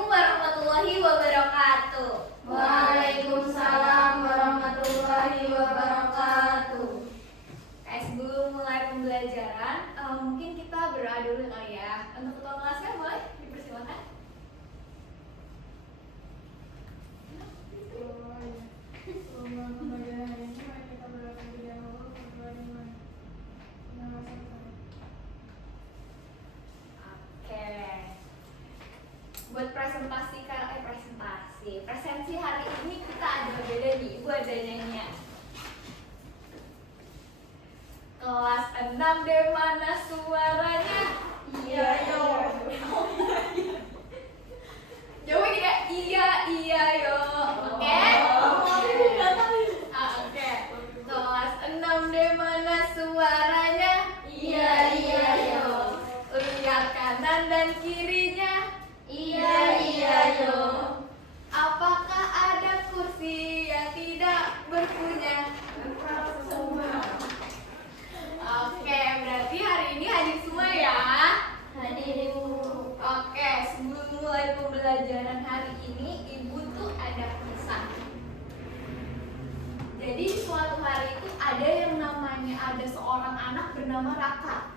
Assalamualaikum warahmatullahi wabarakatuh. Waalaikumsalam warahmatullahi wabarakatuh. Sebelum mulai pembelajaran, mungkin kita berdoa dulu kali ya. Untuk ketua kelasnya boleh dipersilakan. Oke. Buat presensi hari ini kita ada beda nih. Ibu ada nyanyian. Kelas 6 deh mana suaranya? Iya yo. Coba kita iya yo. Oke? Oke. Kelas 6 deh mana suaranya? Iya yo. Lihat kanan dan kirinya. Iya yo. Apakah ada kursi yang tidak berpunya? Oke, berarti hari ini hadir semua ya. Hadir Ibu. Oke, sebelum mulai pembelajaran hari ini, Ibu tuh ada kisah. Jadi suatu hari itu ada seorang anak bernama Raka.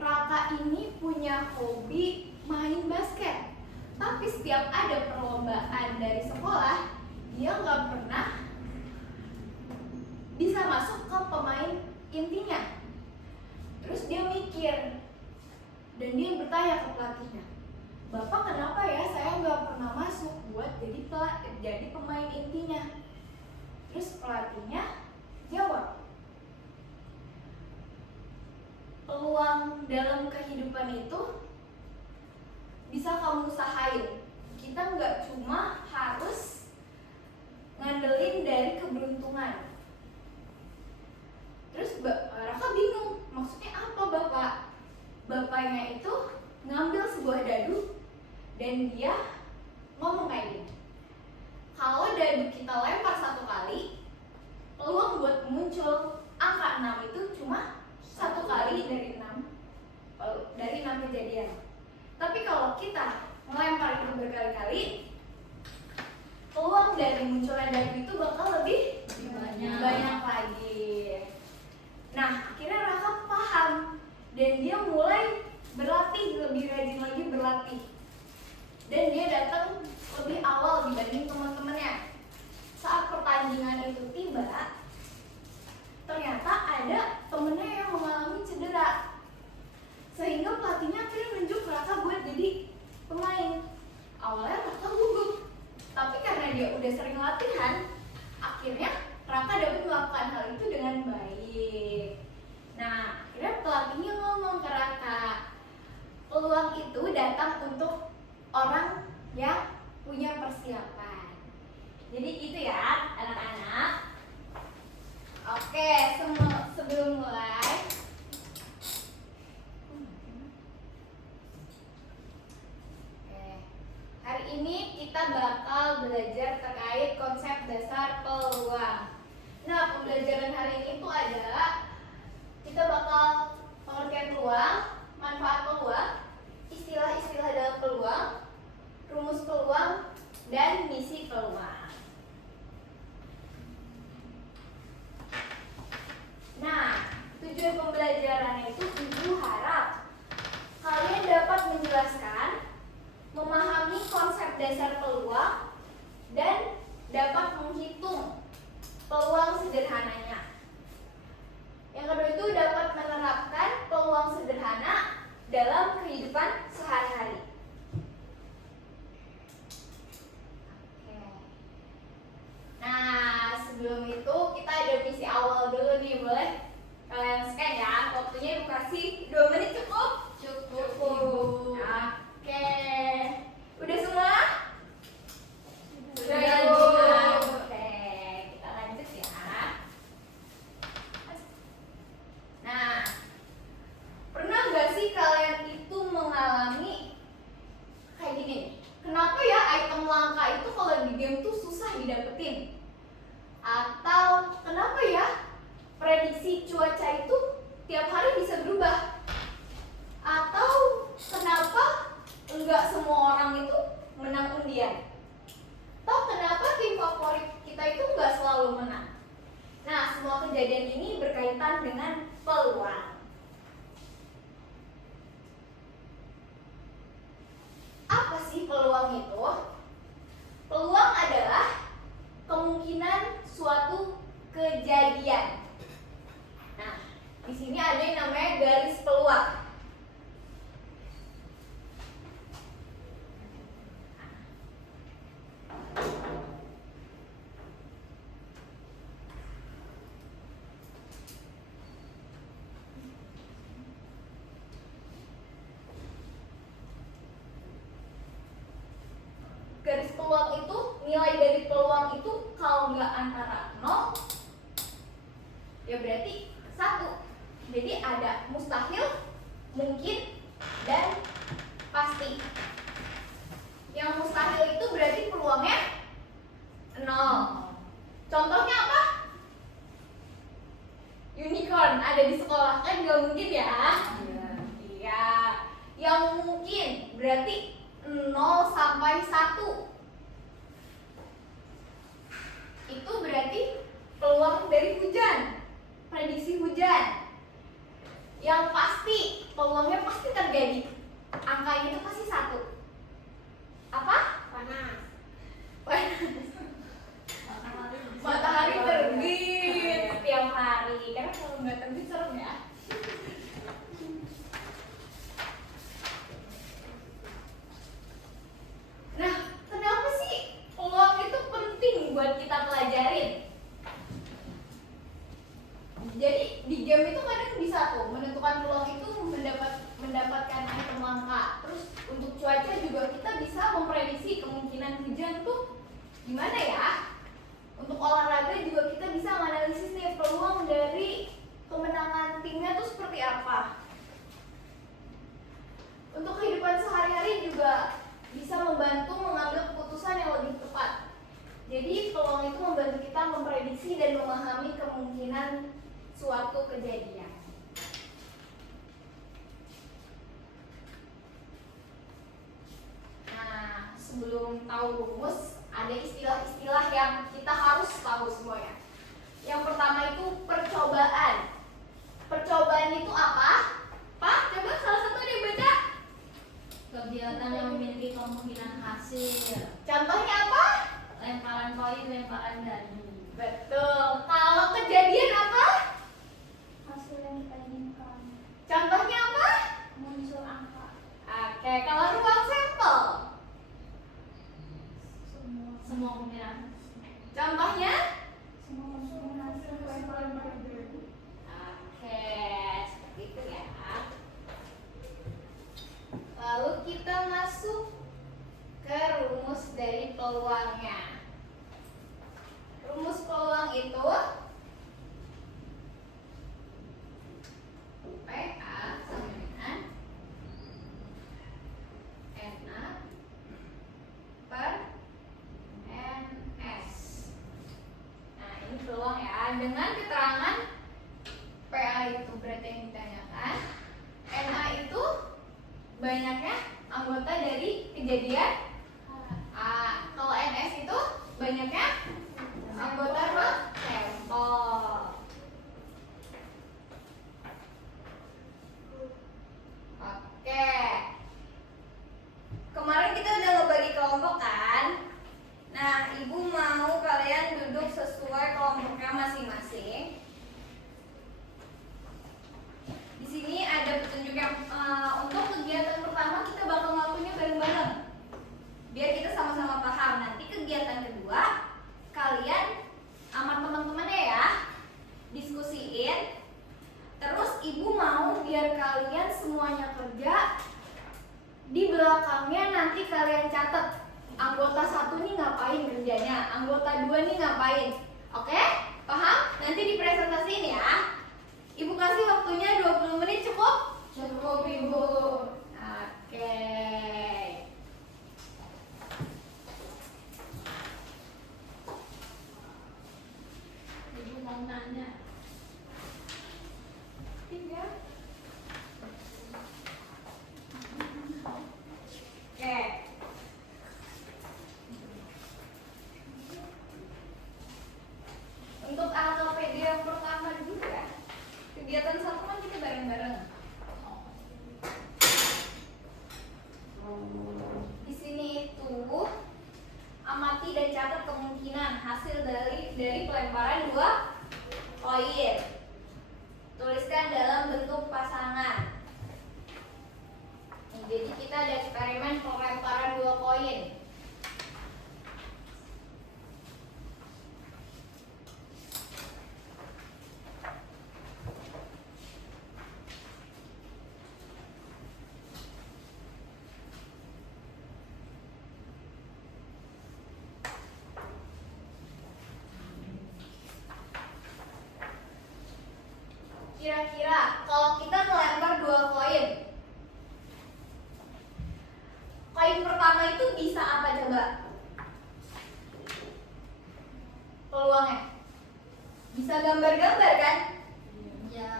Raka ini punya hobi main basket. Tapi setiap ada perlombaan dari sekolah, dia nggak pernah bisa masuk ke pemain intinya. Terus dia mikir, dan dia bertanya ke pelatihnya, "Bapak, kenapa ya saya nggak pernah masuk buat jadi pemain intinya?" Terus pelatihnya jawab, "Peluang dalam kehidupan itu bisa kamu usahain. Kita nggak cuma harus ngandelin dari keberuntungan." Terus Raka bingung, maksudnya apa Bapak? Bapaknya itu ngambil sebuah dadu dan dia ngomong kayak gini, "Kalau dadu kita lempar 1 kali, peluang buat muncul angka 6 itu cuma 1 kali dari 6 kejadian. Tapi kalau kita melempar itu berkali-kali, peluang dari munculnya dadu itu bakal lebih banyak lagi." Nah, akhirnya Raka paham dan dia mulai berlatih, lebih rajin lagi berlatih. Dan dia datang lebih awal dibanding teman-temannya. Saat pertandingan itu tiba, ternyata ada temennya yang mengalami cedera. Sehingga pelatihnya akhirnya nunjuk Raka buat jadi pemain. Awalnya Raka gugup, tapi karena dia udah sering latihan, akhirnya Raka dapat melakukan hal itu dengan baik. Nah, akhirnya pelatihnya ngomong ke Raka, peluang itu datang untuk orang yang punya persiapan. Jadi gitu ya anak-anak. Oke, sebelum mulai, hari ini kita bakal belajar terkait konsep dasar peluang. Nah, pembelajaran hari ini tuh ada, kita bakal pengertian peluang, manfaat peluang, istilah-istilah dalam peluang, rumus peluang, dan misi peluang. Nah, tujuan pembelajarannya itu Ibu harap kalian dapat menjelaskan, memahami konsep dasar peluang, dan dapat menghitung peluang sederhananya. Yang kedua itu dapat menerapkan peluang sederhana dalam kehidupan sehari-hari. Oke. Nah, sebelum itu kita ada misi awal dulu nih, boleh kalian scan ya. Waktunya Ibu kasih 2 menit cukup? Cukup. Oke. Udah semua? Sudah ya, Bu? Oke, kita lanjut ya. Nah, pernah nggak sih kalian itu mengalami kayak gini? Kenapa ya item langka itu kalau di game tuh susah didapetin? Atau kenapa ya prediksi cuaca itu tiap hari bisa berubah? Atau kenapa enggak semua orang itu menang kejadian. Toh kenapa tim favorit kita itu nggak selalu menang? Nah, semua kejadian ini berkaitan dengan peluang. Apa sih peluang itu? Peluang adalah kemungkinan suatu kejadian. Nah, di sini ada yang namanya garis peluang. Garis peluang itu, nilai dari peluang itu kalau nggak antara 0 ya berarti 1. Jadi ada mustahil, mungkin, dan pasti. Yang mustahil itu berarti peluangnya 0. Contohnya apa? Unicorn ada di sekolah, kan nggak mungkin ya? Iya. Yang mungkin berarti 0 sampai 1. Itu berarti peluang dari hujan, prediksi hujan. Yang pasti, peluangnya pasti terjadi. Angkanya itu pasti 1. Apa? Panas. Matahari terbit setiap hari. Karena kalau nggak terbit serem ya. Nah, kenapa sih peluang itu penting buat kita pelajarin? Jadi di game itu kadang bisa tuh menentukan peluang itu mendapatkan item langka. Terus untuk cuaca juga kita bisa memprediksi kemungkinan hujan tuh gimana ya? Untuk olahraga juga kita bisa menganalisis nih peluang dari kemenangan timnya tuh seperti apa. Untuk kehidupan sehari-hari juga bisa membantu mengambil keputusan yang lebih tepat. Jadi peluang itu membantu kita memprediksi dan memahami kemungkinan suatu kejadian. Nah, sebelum tahu rumus, ada istilah-istilah yang kita harus tahu semuanya. Yang pertama itu percobaan. Percobaan itu apa? Pak, coba salah satu ada yang baca. Kegiatan yang memiliki kemungkinan hasil. Contohnya apa? Lemparan koin, lemparan dadi. Betul. Kalau kejadian apa? Hasil yang kita inginkan. Contohnya apa? Muncul angka. Oke, kalau ruang sampel. Semua kemungkinan. Contohnya? Semua kemungkinan hasil lemparan dadi. Oke, seperti itu ya. Lalu kita masuk ke rumus dari peluangnya. Rumus peluang itu PA sama dengan NA per NS. Nah, ini peluang ya. Dengan keterangan PA itu berarti yang ditanyakan, NA itu banyaknya anggota dari kejadian A. Kalau NS itu banyaknya anggota sampel. Oke. Kemarin kita udah ngebagi kelompok kan? Nah, ibu mau kalian duduk sesuai kelompoknya masing-masing. Di sini ada petunjuk yang untuk kegiatan pertama kita bakal ngelakuinnya bareng-bareng. Biar kita sama-sama paham. Nanti kegiatan kedua kalian sama teman-temannya ya diskusiin. Terus ibu mau biar kalian semuanya kerja. Di belakangnya nanti kalian catat anggota 1 nih ngapain kerjanya, anggota 2 nih ngapain. Oke? Paham? Nanti dipresentasiin ya. Ibu kasih waktunya 20 menit cukup? Cukup, Ibu. Oke. Ibu mau nanya. 3. Oke. eksperimen hasil dari pelemparan 2 koin. Tuliskan dalam bentuk pasangan. Jadi kita ada eksperimen pelemparan 2 koin. Kira-kira kalau kita melempar 2 koin, koin pertama itu bisa apa coba? Peluangnya bisa gambar-gambar kan? Ya.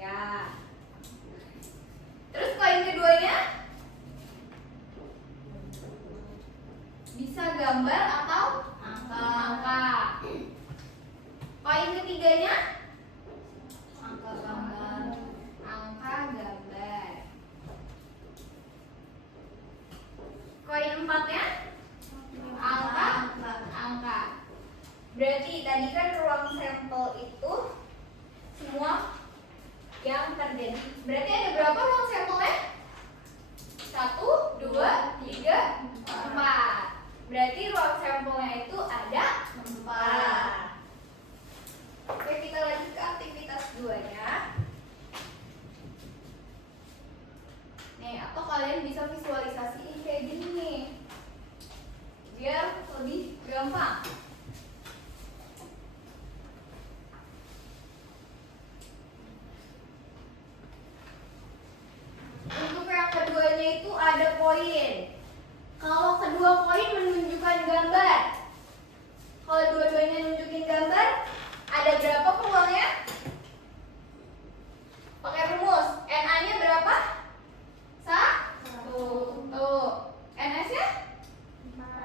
Ya. Terus koin keduanya bisa gambar atau angka. Koin ketiganya Angka gambar. angka gambar. Koin empatnya angka. Berarti tadi kan ruang sampel itu semua yang terjadi. Berarti ada berapa ruang sampelnya? 1, 2, 3, 4. Berarti ruang sampelnya itu ada 4. Oke, kita lanjut ke aktivitas 2-nya. Nih, atau kalian bisa visualisasiin kayak gini nih, biar lebih gampang. Untuk yang keduanya itu ada koin. Kalau kedua koin menunjukkan gambar, kalau dua-duanya nunjukin gambar, ada berapa peluangnya? Pakai rumus. NA-nya berapa? 1. Tuh. NS-nya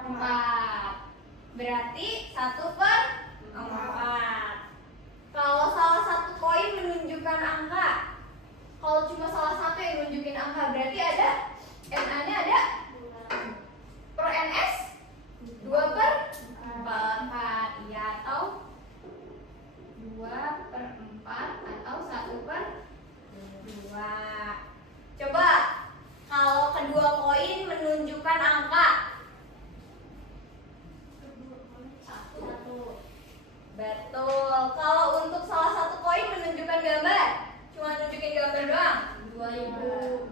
4. Berarti 1/4. Kalau salah satu koin menunjukkan angka, kalau cuma salah satu yang nunjukin angka, berarti ada NA-nya ada per NS 2/4. Iya, atau 2/4 atau 1/2. Coba kalau kedua koin menunjukkan angka 1. Betul. Kalau untuk salah satu koin menunjukkan gambar, cuma nunjukin gambar doang, 2000.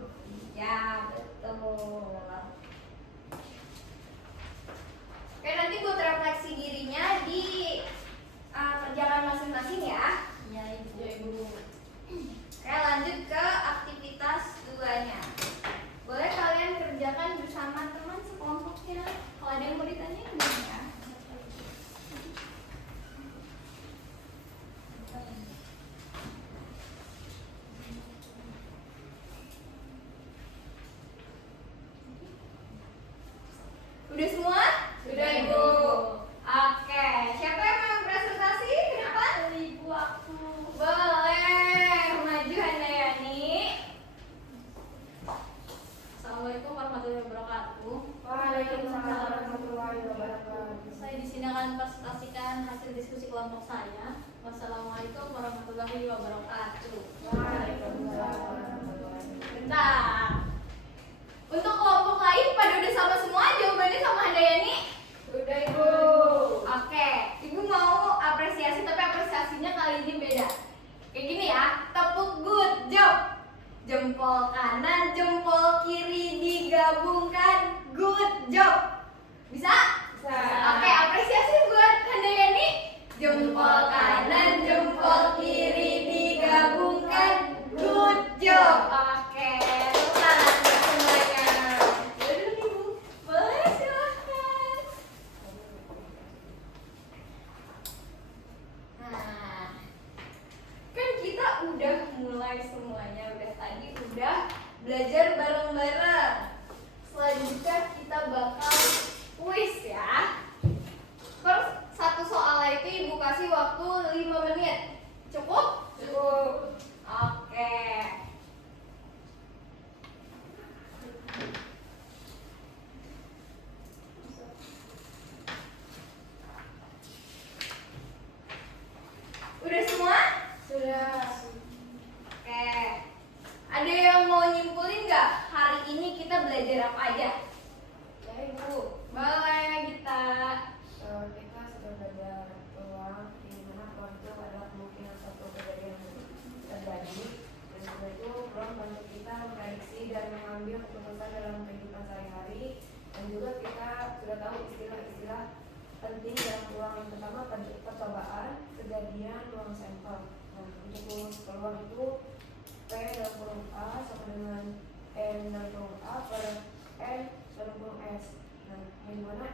Ya, betul. Oke, nanti buat refleksi dirinya di kerjakan masing-masing ya. Ya, Ibu. Oke, lanjut ke aktivitas 2-nya. Boleh kalian kerjakan bersama teman sekelompoknya. Kalau ada yang mau ditanyain gimana ya? Udah semua? Udah, Ibu. Oke, siapa yang mau presentasi ke depan? Ibu aku. Boleh, maju Handayani. Assalamualaikum warahmatullahi wabarakatuh. Waalaikumsalam warahmatullahi wabarakatuh. Saya di sini akan presentasikan hasil diskusi kelompok saya. Wassalamualaikum warahmatullahi wabarakatuh. Waalaikumsalam warahmatullahi wabarakatuh. Bentar. Untuk kelompok lain pada udah sama semua jawabannya sama Handayani? Udah, Ibu. Oke, Ibu mau apresiasi, tapi apresiasinya kali ini beda. Kayak gini ya, tepuk good job. Jempol kanan, jempol kiri digabungkan, good job. Bisa? Bisa. Oke, apresiasi buat Handayani. Jempol kanan, jempol kiri digabungkan, good job. Oke, selamat semuanya. Yaudah Ibu, boleh silahkan. Nah, kan kita udah mulai semuanya, udah belajar bareng-bareng. Selanjutnya kita bakal kuis tahu istilah-istilah penting dalam peluang. Yang pertama percobaan, kejadian, ruang sampel. Nah, untuk rumus peluang itu P dalam kurung A sama dengan N dalam kurung A per N dalam kurung S. Nah, yang mana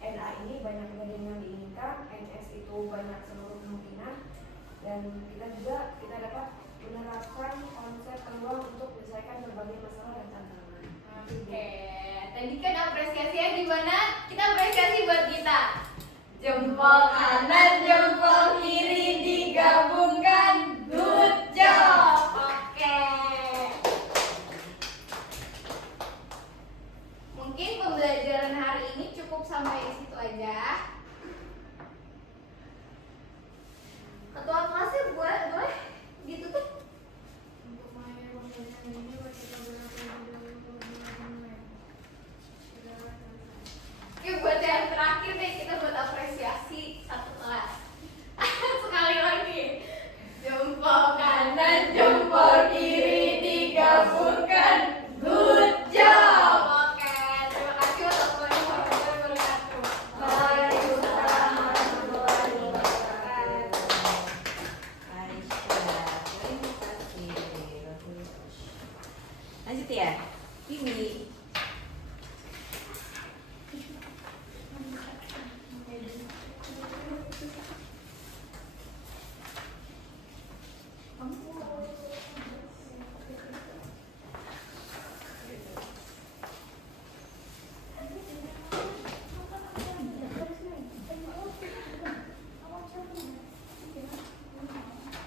NA ini banyak kejadian yang diinginkan, NS itu banyak seluruh kemungkinan, dan kita dapat menerapkan konsep peluang untuk menyelesaikan berbagai masalah dan tantangan. Oke, tadi kan apresiasinya gimana? Kita apresiasi buat kita. Jempol kanan, jempol kiri digabung